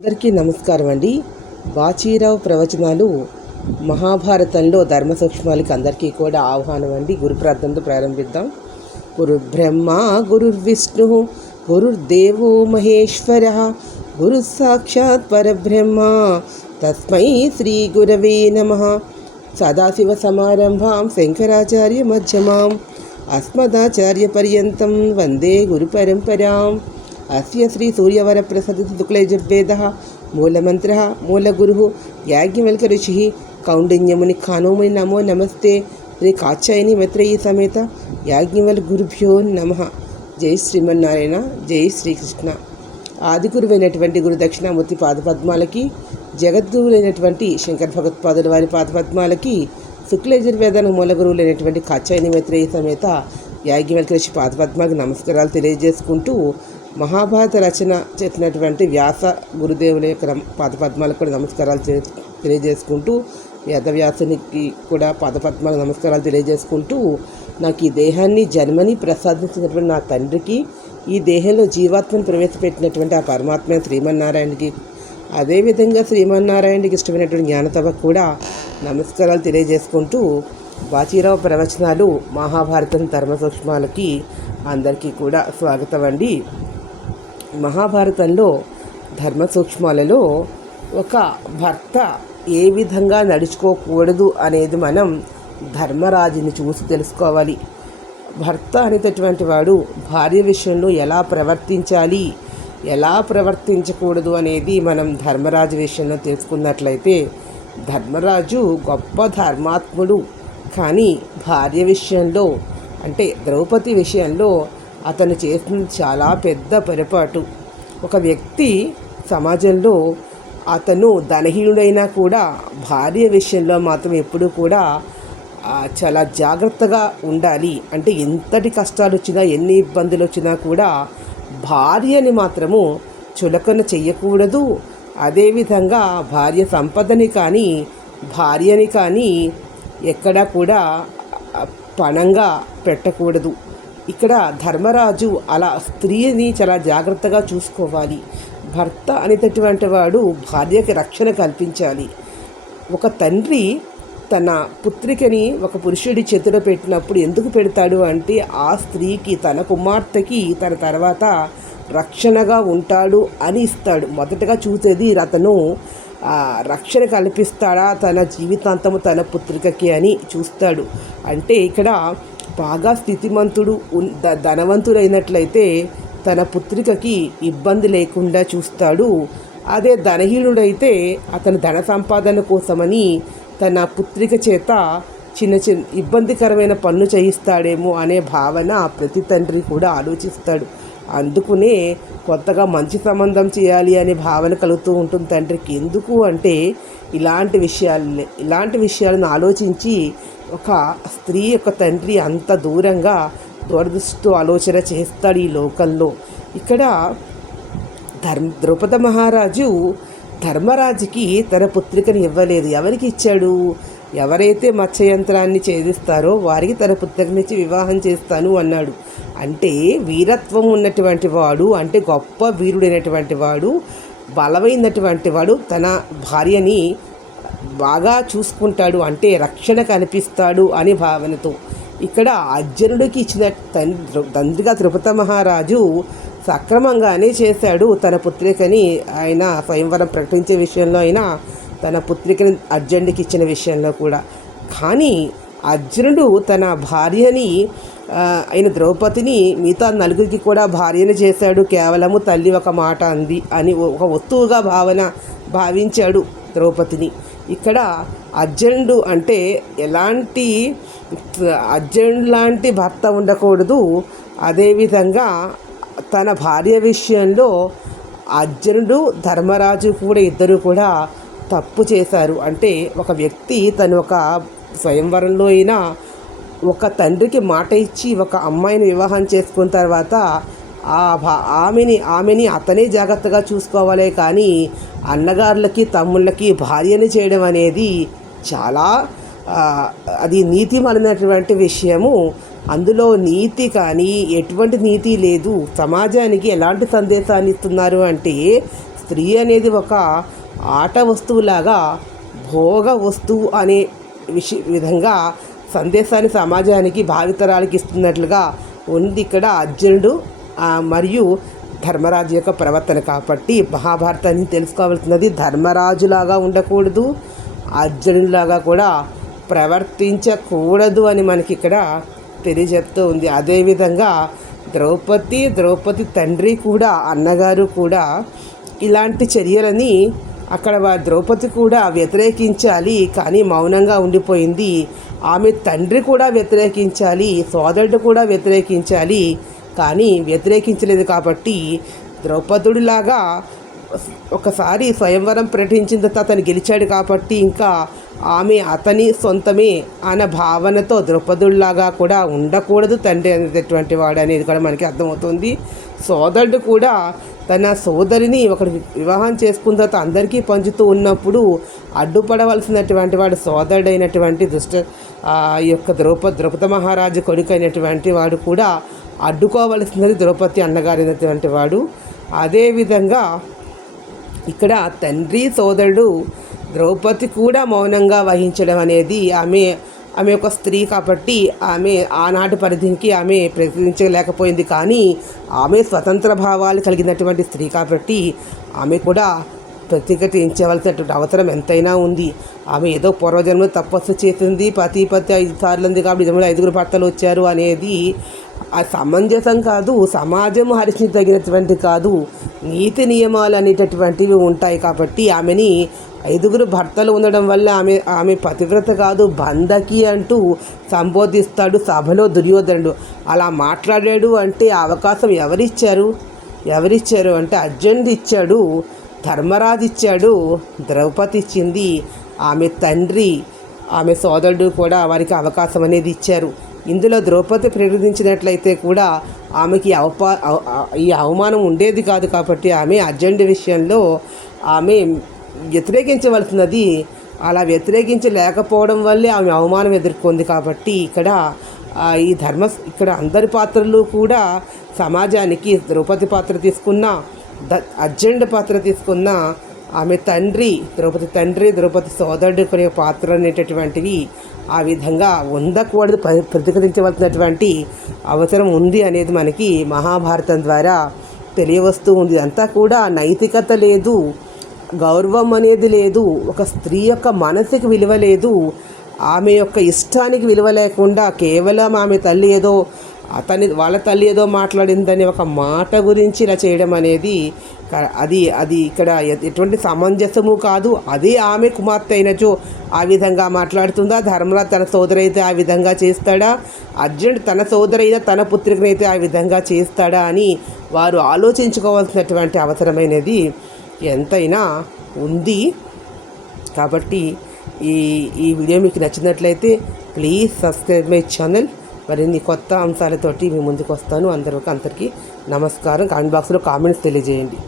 అందరికీ నమస్కారం అండి. బాచీరావు ప్రవచనాలు మహాభారతంలో ధర్మ సూక్ష్మాలకి అందరికీ కూడా ఆహ్వానం అండి. గురు ప్రార్థనతో ప్రారంభిద్దాం. గురు బ్రహ్మ గురుర్విష్ణు గురుర్దేవో మహేశ్వర గురు సాక్షాత్ పరబ్రహ్మ తస్మై శ్రీ గురవే నమ. సదాశివ సమారంభాం శంకరాచార్య మధ్యమాం. అస్మదాచార్య పర్యంతం వందే గురు పరంపరాం. అస్య శ్రీ సూర్యవరప్రసాద శుక్లయజుర్వేద మూలమంత్ర మూలగురు యాజ్ఞవల్క ఋషి కౌండిన్యముని ఖానోముని నమో నమస్తే శ్రీ కాచాయని మిత్రయి సమేత యాజ్ఞవల్ గురుభ్యో నమ. జై శ్రీమన్నారాయణ జై శ్రీకృష్ణ. ఆదిగురువైనటువంటి గురు దక్షిణామూర్తి పాదపద్మాలకి జగద్గురువులైనటువంటి శంకర్ భగవత్పాదుల వారి పాదపద్మాలకి శుక్లయజుర్వేదానికి మూల గురువులైనటువంటి కాచాయని మిత్రయి సమేత యాజ్ఞవల్క ఋషి పాదపద్మాకి నమస్కారాలు తెలియజేసుకుంటూ మహాభారత రచన చేసినటువంటి వ్యాస గురుదేవుల యొక్క రమ- పాదపద్మాలకు కూడా నమస్కారాలు తెలియజేసుకుంటూ వేదవ్యాసునికి కూడా పాదపద్మాలకు నమస్కారాలు తెలియజేసుకుంటూ నాకు ఈ దేహాన్ని జన్మని ప్రసాదించినటువంటి నా తండ్రికి ఈ దేహంలో జీవాత్మను ప్రవేశపెట్టినటువంటి ఆ పరమాత్మ శ్రీమన్నారాయణకి అదేవిధంగా శ్రీమన్నారాయణకి ఇష్టమైనటువంటి జ్ఞానతవకు కూడా నమస్కారాలు తెలియజేసుకుంటూ వాచీరావు ప్రవచనాలు మహాభారతం ధర్మ సూక్ష్మాలకి అందరికీ కూడా స్వాగతం అండి. మహాభారతంలో ధర్మ సూక్ష్మాలలో ఒక భర్త ఏ విధంగా నడుచుకోకూడదు అనేది మనం ధర్మరాజుని చూసి తెలుసుకోవాలి. భర్త అనేటటువంటి వాడు భార్య విషయంలో ఎలా ప్రవర్తించాలి ఎలా ప్రవర్తించకూడదు అనేది మనం ధర్మరాజు విషయంలో తెలుసుకున్నట్లయితే ధర్మరాజు గొప్ప ధర్మాత్ముడు. కానీ భార్య విషయంలో అంటే ద్రౌపది విషయంలో అతను చేసిన చాలా పెద్ద పొరపాటు. ఒక వ్యక్తి సమాజంలో అతను ధనహీనుడైనా కూడా భార్య విషయంలో మాత్రం ఎప్పుడూ కూడా చాలా జాగ్రత్తగా ఉండాలి. అంటే ఎంతటి కష్టాలు వచ్చినా ఎన్ని ఇబ్బందులు వచ్చినా కూడా భార్యని మాత్రము చులకన చెయ్యకూడదు. అదేవిధంగా భార్య సంపదని కానీ భార్యని కానీ ఎక్కడా కూడా పణంగా పెట్టకూడదు. ఇక్కడ ధర్మరాజు అలా స్త్రీని చాలా జాగ్రత్తగా చూసుకోవాలి. భర్త అనేటటువంటి వాడు భార్యకి రక్షణ కల్పించాలి. ఒక తండ్రి తన పుత్రికని ఒక పురుషుడి చేతిలో పెట్టినప్పుడు ఎందుకు పెడతాడు అంటే ఆ స్త్రీకి తన కుమార్తెకి తన తర్వాత రక్షణగా ఉంటాడు అని ఇస్తాడు. మొదటగా చూసేది అతను రక్షణ కల్పిస్తాడా తన జీవితాంతము తన పుత్రికకి అని చూస్తాడు. అంటే ఇక్కడ బాగా స్థితిమంతుడు ఉన్- ధనవంతుడైనట్లయితే తన పుత్రికకి ఇబ్బంది లేకుండా చూస్తాడు. అదే ధనహీనుడైతే అతను ధన సంపాదన కోసమని తన పుత్రిక చేత చిన్న చిన్న ఇబ్బందికరమైన పనులు చేయిస్తాడేమో అనే భావన ప్రతి తండ్రి కూడా ఆలోచిస్తాడు. అందుకునే కొత్తగా మంచి సంబంధం చేయాలి అనే భావన కలుగుతూ ఉంటుంది తండ్రికి. ఎందుకు అంటే ఇలాంటి విషయాలనే ఇలాంటి విషయాలను ఆలోచించి ఒక స్త్రీ యొక్క తండ్రి అంత దూరంగా దూరదృష్టితో ఆలోచన చేస్తాడు ఈ లోకంలో. ఇక్కడ ధర్మ ద్రౌపద మహారాజు ధర్మరాజుకి తన పుత్రికను ఇవ్వలేదు. ఎవరికి ఇచ్చాడు? ఎవరైతే మత్స్యయంత్రాన్ని ఛేదిస్తారో వారికి తన పుత్రికనిచ్చి వివాహం చేస్తాను అన్నాడు. అంటే వీరత్వం ఉన్నటువంటి వాడు అంటే గొప్ప వీరుడైనటువంటి వాడు బలమైనటువంటి వాడు తన భార్యని బాగా చూసుకుంటాడు అంటే రక్షణ కనిపిస్తాడు అనే భావనతో. ఇక్కడ అర్జునుడికి ఇచ్చిన తండ్రి తండ్రిగా తిరుపతి మహారాజు సక్రమంగానే చేశాడు తన పుత్రికని. ఆయన స్వయంవరం ప్రకటించే విషయంలో అయినా తన పుత్రికని అర్జునుడికి ఇచ్చిన విషయంలో కూడా. కానీ అర్జునుడు తన భార్యని ఆయన అయిన ద్రౌపదిని మిగతా నలుగురికి కూడా భార్యను చేశాడు. కేవలము తల్లి ఒక మాట అంది అని ఒక వస్తువుగా భావన భావించాడు ద్రౌపదిని. ఇక్కడ అర్జునుడు అంటే ఎలాంటి అర్జునుడు లాంటి భర్త ఉండకూడదు. అదేవిధంగా తన భార్య విషయంలో అర్జునుడు ధర్మరాజు కూడా ఇద్దరు కూడా తప్పు చేశారు అంటే ఒక వ్యక్తి తను ఒక స్వయంవరంలో అయినా ఒక తండ్రికి మాట ఇచ్చి ఒక అమ్మాయిని వివాహం చేసుకున్న తర్వాత ఆ ఆమెని ఆమెని అతనే జాగ్రత్తగా చూసుకోవాలే కానీ అన్నగారులకి తమ్ముళ్ళకి భార్యని చేయడం అనేది చాలా అది నీతి మలినటువంటి విషయము. అందులో నీతి కానీ ఎటువంటి నీతి లేదు. సమాజానికి ఎలాంటి సందేశాన్ని ఇస్తున్నారు అంటే స్త్రీ అనేది ఒక ఆట వస్తువులాగా భోగ వస్తువు అనే విష విధంగా సందేశాన్ని సమాజానికి భావితరాలకి ఇస్తున్నట్లుగా ఉంది ఇక్కడ అర్జునుడు. మరియు ధర్మరాజు యొక్క ప్రవర్తన కాబట్టి మహాభారతాన్ని తెలుసుకోవాల్సినది ధర్మరాజులాగా ఉండకూడదు. అర్జునుడిలాగా కూడా ప్రవర్తించకూడదు అని మనకి ఇక్కడ తెలియజెప్తూ ఉంది. అదేవిధంగా ద్రౌపది ద్రౌపది తండ్రి కూడా అన్నగారు కూడా ఇలాంటి చర్యలని అక్కడ ద్రౌపది కూడా వ్యతిరేకించాలి కానీ మౌనంగా ఉండిపోయింది. ఆమె తండ్రి కూడా వ్యతిరేకించాలి సోదరుడు కూడా వ్యతిరేకించాలి కానీ వ్యతిరేకించలేదు కాబట్టి ద్రౌపదుడిలాగా ఒకసారి స్వయంవరం ప్రకటించిన తర్వాత అతను గెలిచాడు కాబట్టి ఇంకా ఆమె అతని సొంతమే అన్న భావనతో ద్రౌపదుడిలాగా కూడా ఉండకూడదు తండ్రి అనేటటువంటి వాడు అనేది కూడా మనకి అర్థమవుతుంది. సోదరుడు కూడా తన సోదరిని ఒకటి వివాహం చేసుకున్న తర్వాత అందరికీ పంచుతూ ఉన్నప్పుడు అడ్డుపడవలసినటువంటి వాడు సోదరుడైనటువంటి దుష్ట ఆ యొక్క ద్రౌప ద్రౌపద మహారాజు కొడుకు అయినటువంటి వాడు కూడా అడ్డుకోవలసినది ద్రౌపది అన్నగారైనటువంటి వాడు. అదేవిధంగా ఇక్కడ తండ్రి సోదరుడు ద్రౌపది కూడా మౌనంగా వహించడం అనేది ఆమె ఆమె ఒక స్త్రీ కాబట్టి ఆమె ఆనాటి పరిధికి ఆమె ప్రశ్నించలేకపోయింది కానీ ఆమె స్వతంత్ర భావాలు కలిగినటువంటి స్త్రీ కాబట్టి ఆమె కూడా ప్రతిఘటించవలసినటువంటి అవసరం ఎంతైనా ఉంది. ఆమె ఏదో పూర్వజన్మ తపస్సు చేసింది పతి పతి ఐదు సార్లు ఉంది కాబట్టి నిజంగా ఐదుగురు భర్తలు వచ్చారు అనేది సమంజసం కాదు సమాజం హరిషిని తగినటువంటి కాదు నీతి నియమాలు అనేటటువంటివి ఉంటాయి కాబట్టి ఆమెని ఐదుగురు భర్తలు ఉండడం వల్ల ఆమె ఆమె పతివ్రత కాదు బంధకి అంటూ సంబోధిస్తాడు సభలో దుర్యోధనుడు. అలా మాట్లాడాడు అంటే అవకాశం ఎవరిచ్చారు? ఎవరిచ్చారు అంటే అర్జునుడు ఇచ్చాడు ధర్మరాజు ఇచ్చాడు ద్రౌపది ఇచ్చింది ఆమె తండ్రి ఆమె సోదరుడు కూడా వారికి అవకాశం అనేది ఇచ్చారు. ఇందులో ద్రౌపది ప్రకటించినట్లయితే కూడా ఆమెకి అవపా ఈ అవమానం ఉండేది కాదు కాబట్టి ఆమె అర్జెంట్ విషయంలో ఆమె వ్యతిరేకించవలసినది అలా వ్యతిరేకించలేకపోవడం వల్లే ఆమె అవమానం ఎదుర్కొంది కాబట్టి ఇక్కడ ఈ ధర్మ ఇక్కడ అందరి పాత్రలు కూడా సమాజానికి ద్రౌపది పాత్ర తీసుకున్న ద అర్జెంట్ పాత్ర తీసుకున్న ఆమె తండ్రి ద్రౌపది తండ్రి ద్రౌపది సోదరుడు కొనే పాత్ర అనేటటువంటివి ఆ విధంగా ఉండకూడదు ప్రతిఘటించవలసినటువంటి అవసరం ఉంది అనేది మనకి మహాభారతం ద్వారా తెలియవస్తూ ఉంది. అంతా కూడా నైతికత లేదు గౌరవం అనేది లేదు ఒక స్త్రీ యొక్క మనసుకి విలువ లేదు ఆమె యొక్క ఇష్టానికి విలువ లేకుండా కేవలం ఆమె తల్లి ఏదో అతని వాళ్ళ తల్లి ఏదో మాట్లాడిందని ఒక మాట గురించి ఇలా చేయడం అనేది అది అది ఇక్కడ ఎటువంటి సమంజసము కాదు. అదే ఆమె కుమార్తె అయినచో ఆ విధంగా మాట్లాడుతుందా? ధర్మరాజ్ తన సోదరైతే ఆ విధంగా చేస్తాడా? అర్జునుడు తన సోదరైన తన పుత్రికనైతే ఆ విధంగా చేస్తాడా అని వారు ఆలోచించుకోవాల్సినటువంటి అవసరమైనది ఎంతైనా ఉంది. కాబట్టి ఈ ఈ వీడియో మీకు నచ్చినట్లయితే ప్లీజ్ సబ్స్క్రైబ్ మై ఛానల్. మరిన్ని కొత్త అంశాలతోటి మీ ముందుకు వస్తాను అందరికి అందరికీ నమస్కారం. కామెంట్ బాక్స్లో కామెంట్స్ తెలియజేయండి.